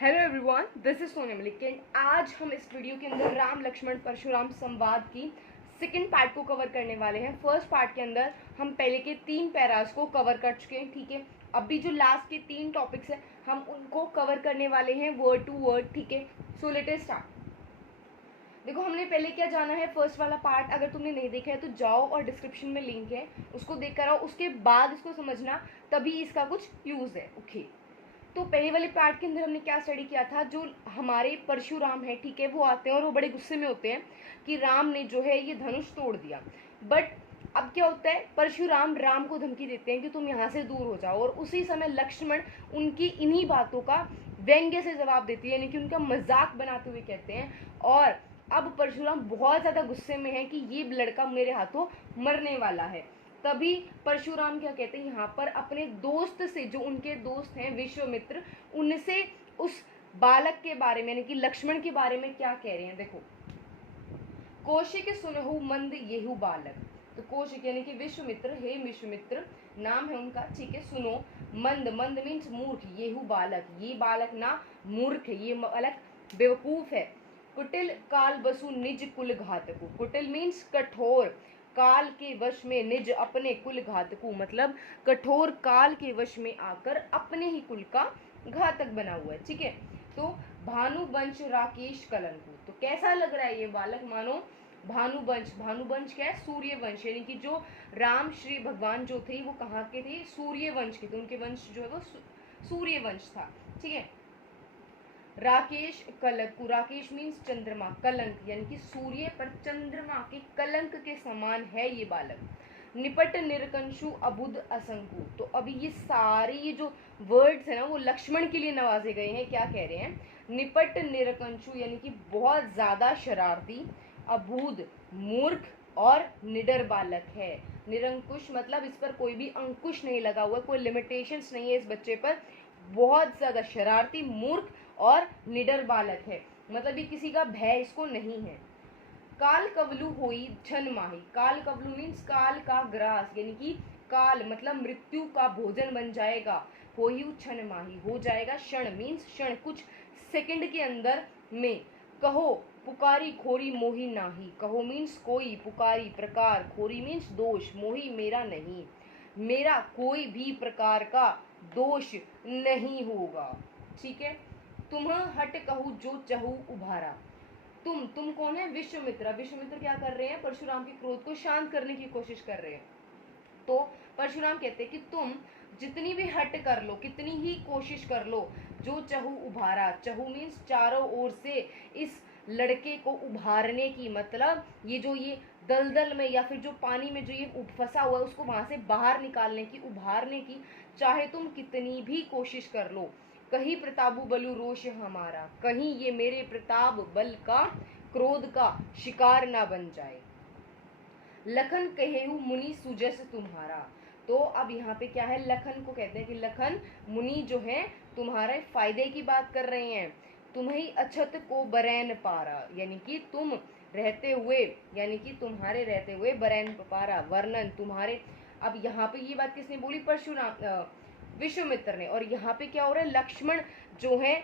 Hello everyone, this is Sonia लेकिन आज हम इस वीडियो के अंदर राम लक्ष्मण परशुराम संवाद की सेकंड पार्ट को कवर करने वाले हैं। फर्स्ट पार्ट के अंदर हम पहले के 3 पैराज को कवर कर चुके हैं, ठीक है। अभी जो लास्ट के 3 टॉपिक्स हैं हम उनको कवर करने वाले हैं वर्ड टू वर्ड, ठीक है। So let us start. देखो, हमने पहले क्या जाना है, फर्स्ट वाला पार्ट अगर तुमने नहीं देखा है तो जाओ और डिस्क्रिप्शन में लिंक है, उसको देख कर आओ, उसके बाद इसको समझना, तभी इसका कुछ यूज़ है, ओके। तो पहले वाले पार्ट के अंदर हमने क्या स्टडी किया था, जो हमारे परशुराम है, ठीक है, वो आते हैं और वो बड़े गुस्से में होते हैं कि राम ने जो है ये धनुष तोड़ दिया। बट अब क्या होता है, परशुराम राम को धमकी देते हैं कि तुम यहाँ से दूर हो जाओ, और उसी समय लक्ष्मण उनकी इन्हीं बातों का व्यंग्य से जवाब देती है, यानी कि उनका मजाक बनाते हुए कहते हैं। और अब परशुराम बहुत ज़्यादा गुस्से में है कि ये लड़का मेरे हाथों मरने वाला है। तभी परशुराम क्या कहते हैं, यहाँ पर अपने दोस्त से, जो उनके दोस्त हैं विश्वामित्र, उनसे उस बालक के बारे में यानी कि लक्ष्मण के बारे में क्या कह रहे हैं। देखो, कौशिक सुनहु मंद येहु बालक। तो कौशिक यानी कि विश्वामित्र, हे विश्वामित्र नाम है उनका, ठीक है। सुनो, मंद, मंद मीन्स मूर्ख, येहु बालक, ये बालक ना मूर्ख है, ये बालक बेवकूफ है। कुटिल काल बसु निज कुल घातकु। कुटिल मीन्स कठोर, काल के वश में, निज अपने, कुल घातकु मतलब कठोर काल के वश में आकर अपने ही कुल का घातक बना हुआ है, ठीक है। तो भानुवंश राकेश कलंकु, तो कैसा लग रहा है ये बालक, मानो भानुवंश, भानुवंश क्या है, सूर्य वंश, यानी कि जो राम श्री भगवान जो थे वो कहाँ के थे, सूर्य वंश के थे, उनके वंश जो है वो सूर्य वंश था, ठीक है। राकेश कलंक, राकेश मीन्स चंद्रमा, कलंक यानी कि सूर्य पर चंद्रमा के कलंक के समान है ये बालक। निपट निरकंशु अबुद असंकु, तो अभी ये सारे ये जो वर्ड्स है ना वो लक्ष्मण के लिए नवाजे गए हैं। क्या कह रहे हैं, निपट निरकंशु यानी कि बहुत ज्यादा शरारती, अबूद मूर्ख और निडर बालक है। निरंकुश मतलब इस पर कोई भी अंकुश नहीं लगा हुआ, कोई लिमिटेशंस नहीं है इस बच्चे पर, बहुत ज्यादा शरारती, मूर्ख और निडर बालक है, मतलब ये किसी का भय इसको नहीं है। काल कवलु होई छन माही, काल कवलु मीन्स काल का ग्रास, यानी कि काल मतलब मृत्यु का भोजन बन जाएगा। होई छन माही, हो जाएगा, क्षण मीन्स क्षण, कुछ सेकंड के अंदर में। कहो पुकारी खोरी मोही नाही, कहो मीन्स कोई, पुकारी प्रकार, खोरी मीन्स दोष, मोही मेरा नहीं, मेरा कोई भी प्रकार का दोष नहीं होगा, ठीक है। तुम हट कहू जो चहु उभारा। तुम कौन है, विश्वामित्र। विश्वामित्र क्या कर रहे हैं, परशुराम के क्रोध को शांत करने की कोशिश कर रहे हैं। तो परशुराम कहते हैं कि तुम जितनी भी हट कर लो, कितनी ही कोशिश कर लो, जो चहु उभारा, चहु मीन्स चारों ओर से इस लड़के को उभारने की, मतलब ये जो ये दलदल में या फिर जो पानी में जो ये फंसा हुआ है उसको वहां से बाहर निकालने की, उभारने की चाहे तुम कितनी भी कोशिश कर लो। कहीं प्रतापु बलु रोष हमारा, कहीं ये मेरे प्रताप बल का, क्रोध का शिकार ना बन जाए। लखन कहेहु मुनि सुजस तुम्हारा, तो अब यहाँ पे क्या है, लखन को कहते हैं कि लखन मुनि जो है तुम्हारे फायदे की बात कर रहे हैं। तुम्हें अछत को बरैन पारा, यानी कि तुम रहते हुए, यानी कि तुम्हारे रहते हुए, बरैन पारा वर्णन तुम्हारे। अब यहाँ पे ये बात किसने बोली, परशुराम, विश्वामित्र ने। और यहाँ पे क्या हो रहा है, लक्ष्मण जो है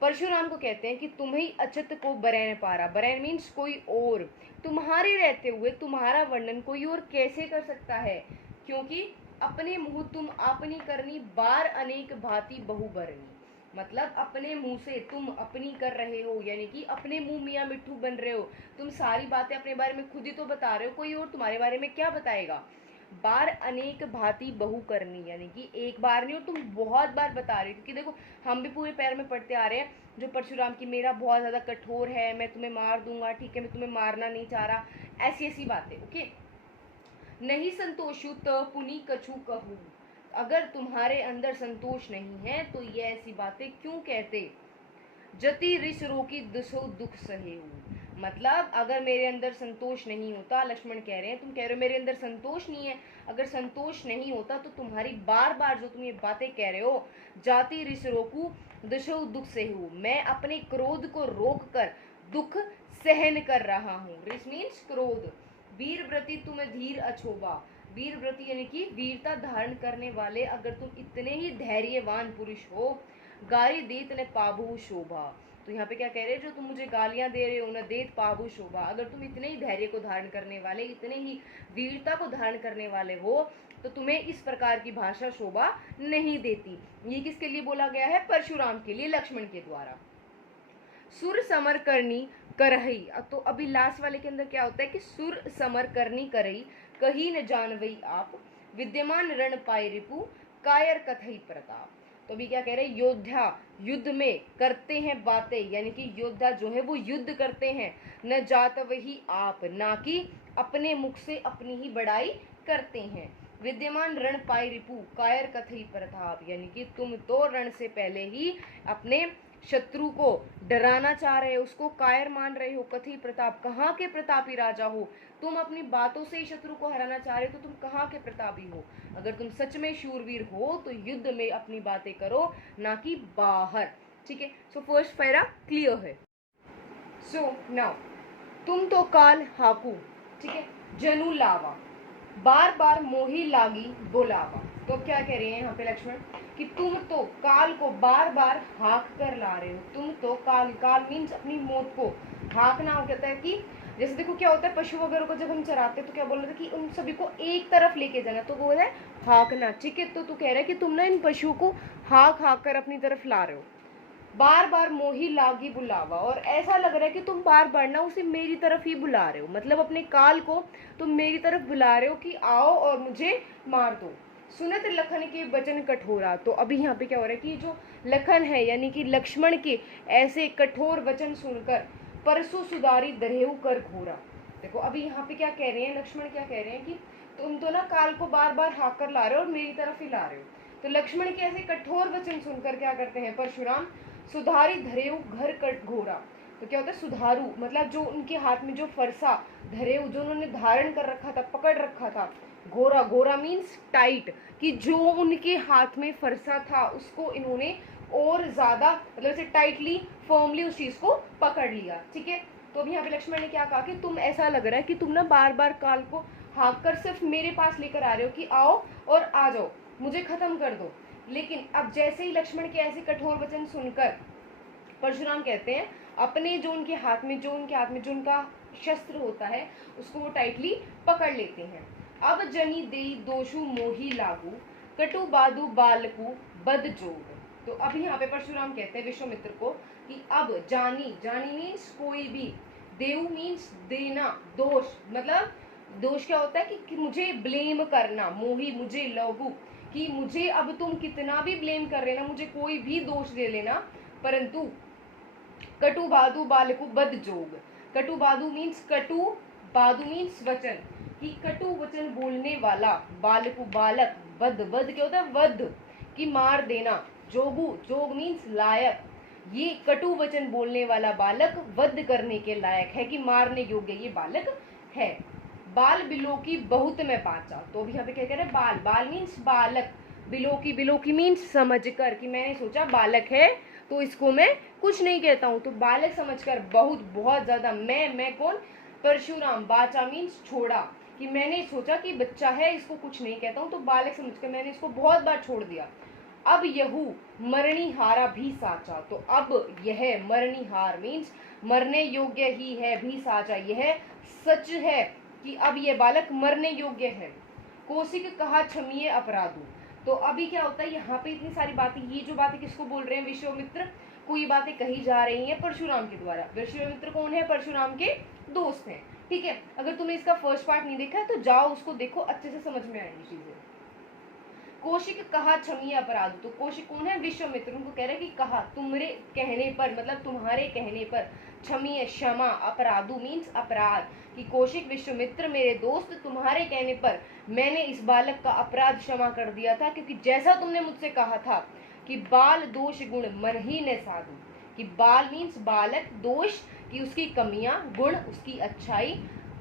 परशुराम को कहते हैं कि तुम्हें अछत को बरैन पारा, बरैन मीन्स कोई और, तुम्हारे रहते हुए तुम्हारा वर्णन कोई और कैसे कर सकता है, क्योंकि अपने मुंह तुम आपनी करनी, बार अनेक भांति बहुबरनी, मतलब अपने मुंह से तुम अपनी कर रहे हो, यानी कि अपने मुंह मियाँ मिट्ठू बन रहे हो, तुम सारी बातें अपने बारे में खुद ही तो बता रहे हो, कोई और तुम्हारे बारे में क्या बताएगा। बार अनेक भांति बहु करनी, यानी कि एक बार नहीं और तुम बहुत बार बता रहे हो, क्योंकि देखो हम भी पूरे पैर में पढ़ते आ रहे हैं जो परशुराम की, मेरा बहुत ज्यादा कठोर है, मैं तुम्हें मार दूंगा, ठीक है, मैं तुम्हें मारना नहीं चाह रहा, ऐसी ऐसी बातें, ओके। नहीं संतोषु त पुनि कछु कहूँ, अगर तुम्हारे अंदर संतोष नहीं है तो ये ऐसी बातें क्यों कहते। जति रिस रोकी दुसो दुख सहे, मतलब अगर मेरे अंदर संतोष नहीं होता, लक्ष्मण कह रहे हैं, तुम कह रहे हो मेरे अंदर संतोष नहीं है, अगर संतोष नहीं होता तो तुम्हारी बार बार जो तुम ये बातें कह रहे हो, जाति रिस रोकू दुसो दुख सहू, मैं अपने क्रोध को रोक कर दुख सहन कर रहा हूँ। रिस मीन्स क्रोध। वीर व्रति तुम धीर अछोबा, वीर व्रति यानी कि वीरता धारण करने वाले, अगर तुम इतने ही धैर्यवान पुरुष हो, गारी देत न पाबहु शोभा। तो यहाँ पे क्या कह रहे हैं, जो तुम मुझे गालियां दे रहे हो न देत पाबहु शोभा, अगर तुम इतने ही धैर्य को धारण करने वाले, इतने ही वीरता को धारण करने वाले हो तो तुम्हें इस प्रकार की भाषा शोभा नहीं देती। ये किसके लिए बोला गया है, परशुराम के लिए, लक्ष्मण के द्वारा। सुर समर करनी करही, तो अभी लास्ट वाले के अंदर क्या होता है कि सुर समर करनी करही, कही न जानवई आप, विद्यमान रण पाए रिपु, कायर कथई प्रताप। तो अभी क्या कह रहे हैं, योद्धा युद्ध में करते हैं बातें, यानी कि योद्धा जो है वो युद्ध करते हैं, न जात वही आप, ना कि अपने मुख से अपनी ही बड़ाई करते हैं। विद्यमान रण पाई रिपु, कायर कथई प्रताप, यानी कि तुम तो रण से पहले ही अपने शत्रु को डराना चाह रहे हो, उसको कायर मान रहे हो। कथई प्रताप, कहाँ के प्रतापी राजा हो, तुम अपनी बातों से ही शत्रु को हराना चाह रहे हो, तो तुम कहाँ के प्रतापी हो। अगर तुम सच में शूरवीर हो तो युद्ध में अपनी बातें करो, ना कि बाहर। ठीक है, सो फर्स्ट पैरा क्लियर है। सो नाउ, तुम तो काल हाकू, ठीक है, जनु लावा, बार बार मोही लागी बुलावा। तो क्या कह रहे हैं यहाँ पे लक्ष्मण कि तुम तो काल को बार बार हाँक कर ला रहे हो। तुम तो काल, काल मीन्स अपनी मौत को हाँकना। कहता है कि जैसे देखो क्या होता है, पशु वगैरह को जब हम चराते हैं तो क्या बोल रहे थे कि उन सभी को एक तरफ लेके जाना, तो वो है हाँकना। ठीक है, तो तू कह रहा है कि तुम ना इन पशुओं को हाँक हाँक कर अपनी तरफ ला रहे हो। बार बार मोही लागी बुलावा, और ऐसा लग रहा है कि तुम बार बार ना उसे मेरी तरफ ही बुला रहे हो, मतलब अपने काल को तुम मेरी तरफ बुला रहे हो कि आओ और मुझे मार दो। सुनत लखन के वचन कठोरा, तो अभी यहाँ पे क्या हो रहा है कि जो लखन है यानी कि लक्ष्मण के ऐसे कठोर वचन सुनकर परसु सुधारी दरेहु कर घोरा। देखो अभी यहाँ पे क्या कह रहे हैं, लक्ष्मण क्या कह रहे हैं कि तुम तो ना काल को बार बार हाँक कर ला रहे हो और मेरी तरफ ही ला रहे हो। तो लक्ष्मण के ऐसे कठोर वचन सुनकर क्या करते हैं परशुराम, सुधारी धरेऊ घर कट घोरा। तो क्या होता है सुधारू, मतलब जो उनके हाथ में जो फरसा धरेऊ जो उन्होंने धारण कर रखा था, पकड़ रखा था, घोरा, घोरा मीन्स टाइट, कि जो उनके हाथ में फरसा था उसको इन्होंने और ज्यादा मतलब ऐसे टाइटली फर्मली उस चीज को पकड़ लिया। ठीक है, तो अभी यहाँ पे लक्ष्मण ने क्या कहा कि तुम, ऐसा लग रहा है कि तुम ना बार बार काल को हाँक कर सिर्फ मेरे पास लेकर आ रहे हो कि आओ और आ जाओ, मुझे खत्म कर दो। लेकिन अब जैसे ही लक्ष्मण के ऐसे कठोर वचन सुनकर परशुराम कहते हैं अपने जो उनके हाथ में जो उनका शस्त्र होता है उसको वो टाइटली पकड़ लेते हैं। अब जनी देई दोषु मोही लागू, कटु बादु बालकु बद जोग। तो अभी यहाँ पे परशुराम कहते हैं विश्वामित्र को कि अब जानी, जानी मीन्स कोई भी, देव मीन्स देना, दोष मतलब दोष क्या होता है कि मुझे ब्लेम करना, मोही मुझे लागू, कि मुझे अब तुम कितना भी ब्लेम कर लेना, मुझे कोई भी दोष दे लेना, परंतु कटु बादु बालकु बद जोग। कटु बादु मीन्स कटु, बादु मीन्स वचन, कि कटु वचन बोलने वाला, बालकु बालक, बद, बद क्या होता है वध, कि मार देना, जोगु, जोग मीन्स लायक, ये कटु वचन बोलने वाला बालक वध करने के लायक है, कि मारने योग्य ये बालक है। बाल बिलोकी बहुत में बाचा। तो अभी यहाँ पे क्या कह रहे हैं, बाल, बाल मीन्स बालक, बिलोकी, बिलोकी मीन्स समझकर, कि मैंने सोचा बालक है तो इसको मैं कुछ नहीं कहता हूँ, तो बालक समझकर बहुत, बहुत ज्यादा, मैं कौन, परशुराम, बाचा मीन्स छोड़ा, कि मैंने सोचा कि बच्चा है इसको कुछ नहीं कहता हूँ, तो बालक समझकर मैंने इसको बहुत बार छोड़ दिया। अब यहू मरणिहारा भी साचा। तो अब यह मरणिहार मीन्स मरने योग्य ही है, भी साचा यह सच है कि अब यह बालक मरने योग्य है। कौशिक कहा क्षमीय अपराधु। तो अभी क्या होता है यहाँ पे इतनी सारी बातें, ये जो बातें किसको बोल रहे हैं, विश्वामित्र को ये बातें कही जा रही हैं परशुराम के द्वारा। विश्वामित्र कौन है, परशुराम के दोस्त हैं। ठीक है, अगर तुमने इसका फर्स्ट पार्ट नहीं देखा है तो जाओ उसको देखो, अच्छे से समझ में आएंगी चीजें। कौशिक कहा क्षमीय अपराध। तो कौशिक कौन है, विश्वामित्र, उनको कह रहे कि कहा तुम्हारे कहने पर, मतलब तुम्हारे कहने पर, क्षमीय क्षमा, अपराधु मीन्स अपराध, कि कौशिक विश्वामित्र मेरे दोस्त तुम्हारे कहने पर मैंने इस बालक का अपराध क्षमा कर दिया था, क्योंकि जैसा तुमने मुझसे कहा था कि बाल दोष गुण मन ही न साधु, कि बाल मीन्स बालक, दोष कि उसकी कमियां, गुण उसकी अच्छाई,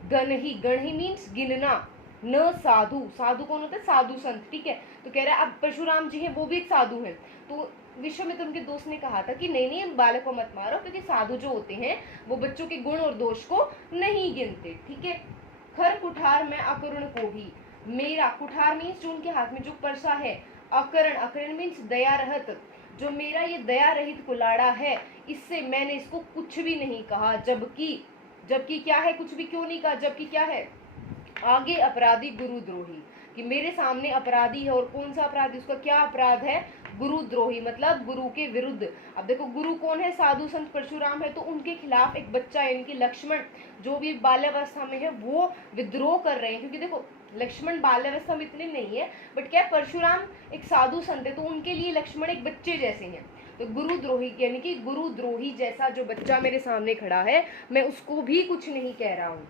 गण ही मीन्स गिनना, न साधु, साधु कौन होता है, साधु संत। ठीक है, तो कह रहा है अब परशुराम जी हैं वो भी एक साधु हैं। तो विश्वामित्र उनके दोस्त ने कहा था कि नहीं नहीं बालक को मत मारो, क्योंकि साधु जो होते हैं वो बच्चों के गुण और दोष को नहीं गिनते। ठीक है, खर कुठार में अकरुण को ही मेरा, कुठार मीन्स जो उनके हाथ में जो परसा है, अकरण, अकरण मीन्स दया रहत, जो मेरा ये दया रहित कुलाड़ा है, इससे मैंने इसको कुछ भी नहीं कहा, जबकि क्या है, कुछ भी क्यों नहीं कहा, जबकि क्या है, आगे अपराधी गुरुद्रोही, कि मेरे सामने अपराधी है, और कौन सा अपराधी, उसका क्या अपराध है, गुरुद्रोही, मतलब गुरु के विरुद्ध। अब देखो गुरु कौन है, साधु संत परशुराम है, तो उनके खिलाफ एक बच्चा यानी कि लक्ष्मण जो भी बाल्यावस्था में है वो विद्रोह कर रहे हैं, क्योंकि देखो लक्ष्मण बाल्यावस्था में इतने नहीं है, बट क्या परशुराम एक साधु संत है, तो उनके लिए लक्ष्मण एक बच्चे जैसे हैं। तो गुरुद्रोही यानी कि गुरुद्रोही जैसा जो बच्चा मेरे सामने खड़ा है, मैं उसको भी कुछ नहीं कह रहा हूँ।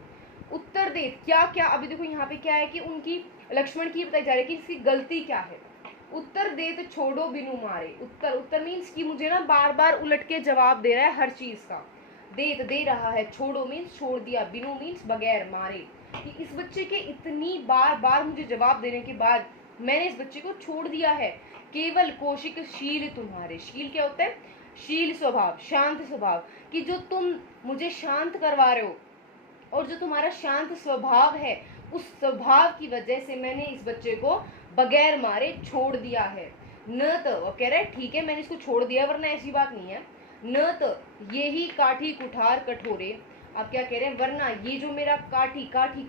उत्तर दे क्या क्या, अभी देखो यहाँ पे क्या है कि उनकी लक्ष्मण की बताई जा रही है कि इसकी गलती क्या है। उत्तर दे तो छोड़ो बिनु मारे, उत्तर मीन्स कि मुझे ना बार बार उलट के जवाब दे रहा है हर चीज का। दे रहा है, छोड़ो मीन्स छोड़ दिया, बिनु मीन्स बगैर मारे, कि इस बच्चे के इतनी बार बार मुझे जवाब देने के बाद मैंने इस बच्चे को छोड़ दिया है। केवल कौशिक शील तुम्हारे, शील क्या होता है, शील स्वभाव, शांत स्वभाव, कि जो तुम मुझे शांत करवा रहे हो और जो तुम्हारा शांत स्वभाव है, उस स्वभाव की वजह से मैंने इस बच्चे को बगैर मारे छोड़ दिया है। न तो कह रहा है ठीक है मैंने इसको छोड़ दिया, वरना ऐसी बात नहीं है। न तो ये ही काठी कुठार कठोरे, आप क्या कह रहे हैं, वरना ये जो मेरा काठी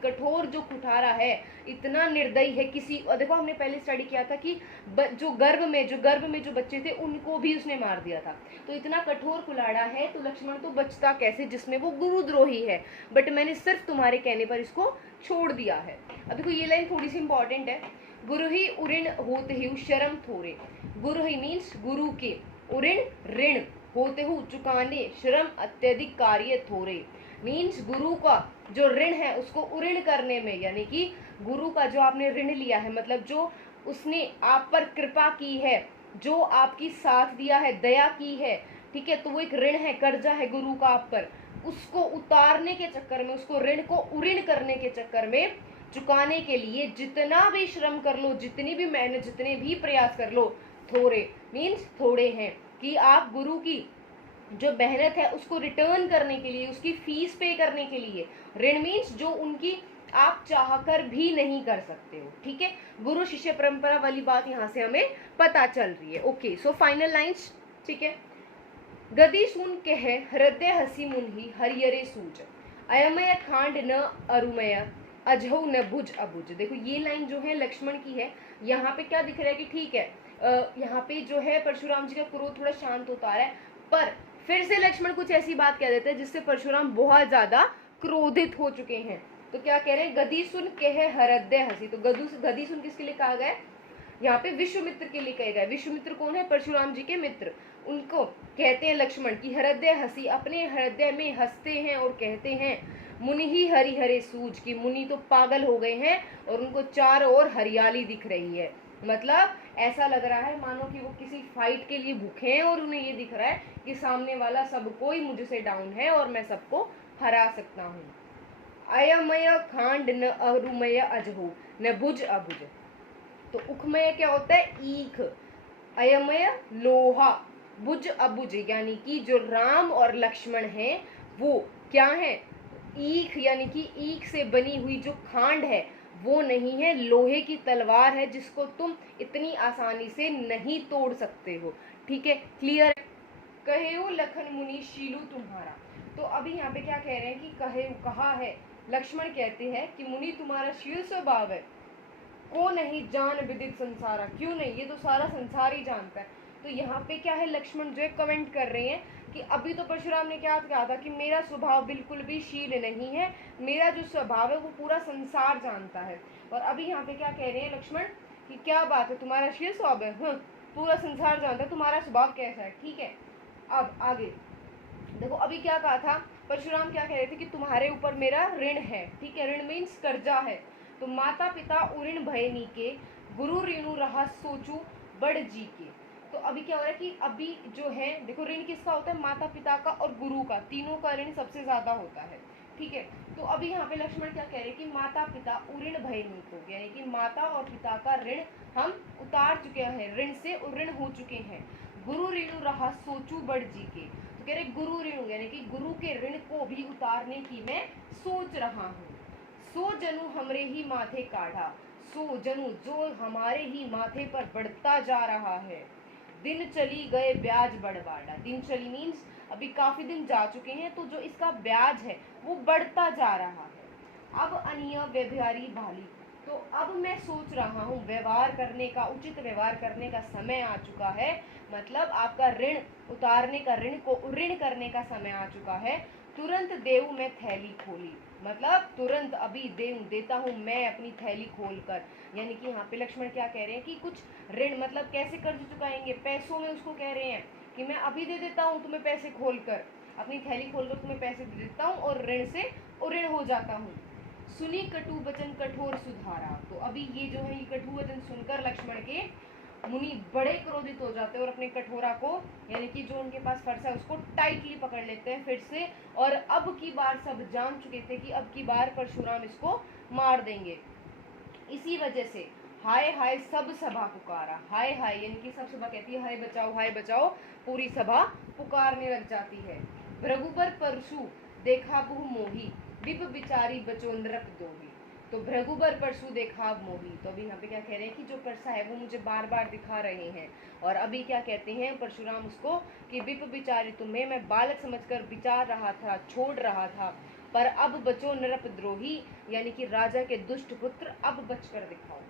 कठोर जो कुठारा है, इतना निर्दयी है, किसी देखो हमने पहले स्टडी किया था कि जो गर्भ में जो बच्चे थे उनको भी उसने मार दिया था, तो इतना कठोर कुलाड़ा है, तो लक्ष्मण तो बचता कैसे जिसमें वो गुरुद्रोही है, बट मैंने सिर्फ तुम्हारे कहने पर इसको छोड़ दिया है। अब देखो ये लाइन थोड़ी सी इंपॉर्टेंट है, गुरु ही उऋण होते ही शर्म थोरे, गुरु ही मीन्स गुरु के, उऋण ऋण, होते हु चुकाने, श्रम अत्यधिक कार्य थोरे, मीन्स गुरु का जो ऋण है उसको उऋण करने में, यानी कि गुरु का जो आपने ऋण लिया है, मतलब जो उसने आप पर कृपा की है, जो आपकी साथ दिया है, दया की है, ठीक है, तो वो एक ऋण है, कर्जा है गुरु का आप पर, उसको उतारने के चक्कर में, उसको ऋण को उऋण करने के चक्कर में, चुकाने के लिए जितना भी श्रम कर लो, जितनी भी मेहनत, जितने भी प्रयास कर लो, थोड़े मीन्स थोड़े हैं, कि आप गुरु की जो मेहनत है उसको रिटर्न करने के लिए, उसकी फीस पे करने के लिए, ऋण मीन्स जो उनकी आप चाहकर भी नहीं कर सकते हो, ठीक है, गुरु शिष्य परंपरा वाली बात यहाँ से हमें पता चल रही है। ओके, सो फाइनल लाइंस, ठीक है, गति सुन कह हृदय हसी मुनि हरियरे सूज, अयमय खांड न अरुमय अजहु न भुज अभुज। देखो ये लाइन जो है लक्ष्मण की है, यहाँ पे क्या दिख रहा है कि ठीक है यहाँ पे जो है परशुराम जी का क्रोध थोड़ा शांत होता है, पर फिर से लक्ष्मण कुछ ऐसी बात कह देते हैं जिससे परशुराम बहुत ज्यादा क्रोधित हो चुके हैं। तो क्या कह रहे हैं, गदी सुन कहे हृदय हसी, तो गदी सुन किसके लिए कहा गया है, यहाँ पे विश्वामित्र के लिए कहा गया है। विश्वामित्र कौन है, परशुराम जी के मित्र, उनको कहते हैं लक्ष्मण की हृदय हसी, अपने हृदय में हंसते हैं और कहते हैं मुनि ही हरि हरे सूझ, की मुनि तो पागल हो गए हैं और उनको चारों ओर हरियाली दिख रही है, मतलब ऐसा लग रहा है मानो कि वो किसी फाइट के लिए भूखे हैं और उन्हें ये दिख रहा है कि सामने वाला सब कोई मुझसे डाउन है और मैं सबको हरा सकता हूँ। अयमय खांड न अरुमय अजहु न भुज अभुज, तो उखमय क्या होता है, ईख, अयमय लोहा, भुज अभुज यानी कि जो राम और लक्ष्मण हैं वो क्या है, ईख, यानी कि ईख से बनी हुई जो खांड है वो नहीं है, लोहे की तलवार है जिसको तुम इतनी आसानी से नहीं तोड़ सकते हो, ठीक है, क्लियर। कहे लखन मुनि शीलू तुम्हारा, तो अभी यहाँ पे क्या कह रहे हैं कि कहा है, लक्ष्मण कहते हैं कि मुनि तुम्हारा शील स्वभाव है, को नहीं जान विदित संसारा, क्यों नहीं, ये तो सारा संसार ही जानता है। तो यहाँ पे क्या है, लक्ष्मण जो है कमेंट कर रहे हैं कि अभी तो परशुराम ने क्या कहा था कि मेरा स्वभाव बिल्कुल भी शील नहीं है, मेरा जो स्वभाव है वो पूरा संसार जानता है, और अभी यहाँ पे क्या कह रहे हैं लक्ष्मण कि क्या बात है, तुम्हारा शील स्वभाव है, पूरा संसार जानता है, तुम्हारा स्वभाव कैसा है, ठीक है। अब आगे देखो, अभी क्या कहा था, परशुराम क्या कह रहे थे कि तुम्हारे ऊपर मेरा ऋण है, ठीक है, ऋण मीन्स कर्जा है, तो माता पिता उऋण भय नीके, गुरु ऋणु रहा सोचू बड़ जी के। तो अभी क्या हो रहा है कि अभी जो है देखो ऋण किसका होता है, माता पिता का और गुरु का, तीनों का ऋण सबसे ज्यादा होता है, ठीक है। तो अभी यहाँ पे लक्ष्मण क्या कह रहे हैं कि माता पिता उऋण भय नीको, यानी कि माता और पिता का ऋण हम उतार चुके हैं, ऋण से उऋण हो चुके हैं, गुरु ऋणु रहा सोचू बड़ जी के, तो कह रहे गुरु ऋणु यानी कि गुरु के ऋण को भी उतारने की मैं सोच रहा हूँ। सो जनु हमरे ही माथे काढ़ा, सो जनु जो हमारे ही माथे पर बढ़ता जा रहा है, दिन चली गए ब्याज बढ़वाड़ा। दिन चली मीन्स अभी काफी दिन जा चुके हैं, तो जो इसका ब्याज है वो बढ़ता जा रहा है। अब अनिय व्यभिचारी भाली, तो अब मैं सोच रहा हूँ व्यवहार करने का, उचित व्यवहार करने का समय आ चुका है। मतलब आपका ऋण उतारने का, ऋण को ऋण करने का समय आ चुका है। तुरंत देऊ मैं थैली खोली, मतलब तुरंत अभी देता हूँ मैं अपनी थैली खोलकर। यानी कि यहाँ पे लक्ष्मण क्या कह रहे हैं कि कुछ ऋण, मतलब कैसे कर्ज चुकाएंगे, पैसों में उसको कह रहे हैं कि मैं अभी दे देता हूँ तुम्हें पैसे खोलकर, अपनी थैली खोलकर तुम्हें पैसे दे देता हूँ और ऋण से ऋण हो जाता हूँ। सुनी कटु वचन कठोर सुधारा, तो अभी ये जो है ये कटु वचन सुनकर लक्ष्मण के मुनि बड़े क्रोधित हो जाते हैं और अपने कठोरा को, यानी कि जो उनके पास फरसा है उसको टाइटली पकड़ लेते हैं फिर से। और अब की बार सब जान चुके थे कि अब की बार परशुराम इसको मार देंगे। इसी वजह से हाय हाय सब सभा पुकारा, हाय हाय यानी कि सब सभा कहती है हाय बचाओ, पूरी सभा पुकारने लग जाती है। भृगुबर परशु देखा बहु मोही, विप बिचारी बचो नृप दोही, तो भृगुबर परशु देखा मोही, तो अभी यहाँ पे क्या कह रहे हैं कि जो परसा है वो मुझे बार बार दिखा रहे हैं। और अभी क्या कहते हैं परशुराम उसको कि विप बिचारी, तुम्हें मैं बालक समझकर विचार रहा था, छोड़ रहा था, पर अब बचो नृप द्रोही, यानी कि राजा के दुष्ट पुत्र अब बचकर दिखाओ।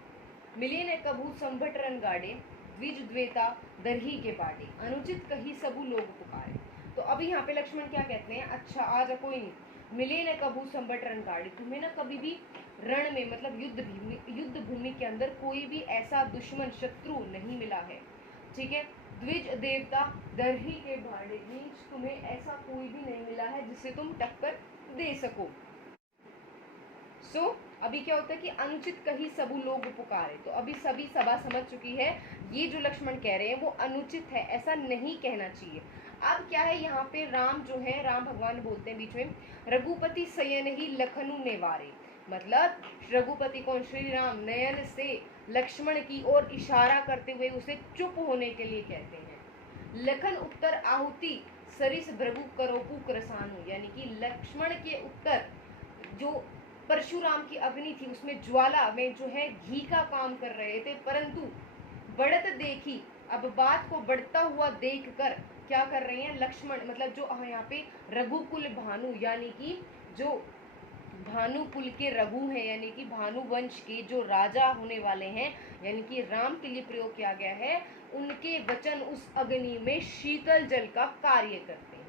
मिले न कभू संभट रन गाड़े, द्विज द्वेता दरही के बाटे, अनुचित कही सबू लोग पुकारे। तो अभी यहाँ पे लक्ष्मण क्या कहते हैं, अच्छा आजा कोई नहीं, मिले न कभू संभट रण गाड़ी, तुम्हें ना कभी भी रण में मतलब युद्ध भूमि के अंदर कोई भी ऐसा दुश्मन शत्रु नहीं मिला है, ठीक है। द्विज देवता दरही के भाड़े मीन्स तुम्हें ऐसा कोई भी नहीं मिला है जिसे तुम टक्कर दे सको। सो अभी क्या होता है कि अनुचित कही सबू लोग पुकारे, तो अभी सभी सभा समझ चुकी है ये जो लक्ष्मण कह रहे हैं वो अनुचित है, ऐसा नहीं कहना चाहिए। अब क्या है यहाँ पे राम जो है, राम भगवान बोलते हैं बीच में, रघुपति सयन ही लखनु नेवारे, मतलब रघुपति कौन, श्री राम नयन से लक्ष्मण की ओर इशारा करते हुए उसे चुप होने के लिए कहते हैं। लखन उत्तर आहुति सरिस भृगु करोपु क्रसानु, यानी कि लक्ष्मण के उत्तर जो परशुराम की अग्नि थी उसमें ज्वाला में जो है घी का काम कर रहे थे, परंतु बढ़त देखी, अब बात को बढ़ता हुआ देखकर क्या कर रहे हैं लक्ष्मण, मतलब जो यहाँ पे रघुकुल भानु, यानी कि जो भानुकुल के रघु हैं, यानी कि भानु वंश के जो राजा होने वाले हैं, यानी कि राम के लिए प्रयोग किया गया है, उनके वचन उस अग्नि में शीतल जल का कार्य करते हैं।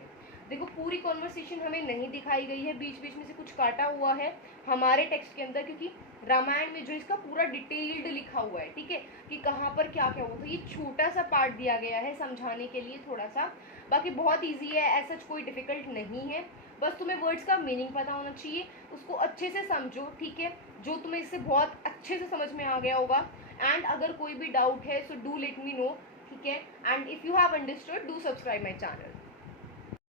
देखो पूरी कॉन्वर्सेशन हमें नहीं दिखाई गई है, बीच बीच में से कुछ काटा हुआ है हमारे टेक्स्ट के अंदर, क्योंकि रामायण में जो इसका पूरा डिटेल्ड लिखा हुआ है, ठीक है, कि कहाँ पर क्या क्या हुआ, तो ये छोटा सा पार्ट दिया गया है समझाने के लिए थोड़ा सा, बाकी बहुत इजी है, ऐसा कोई डिफिकल्ट नहीं है, बस तुम्हें वर्ड्स का मीनिंग पता होना चाहिए, उसको अच्छे से समझो, ठीक है, जो तुम्हें इससे बहुत अच्छे से समझ में आ गया होगा। एंड अगर कोई भी डाउट है so do let me know, ठीक है, and if you have understood do subscribe my channel.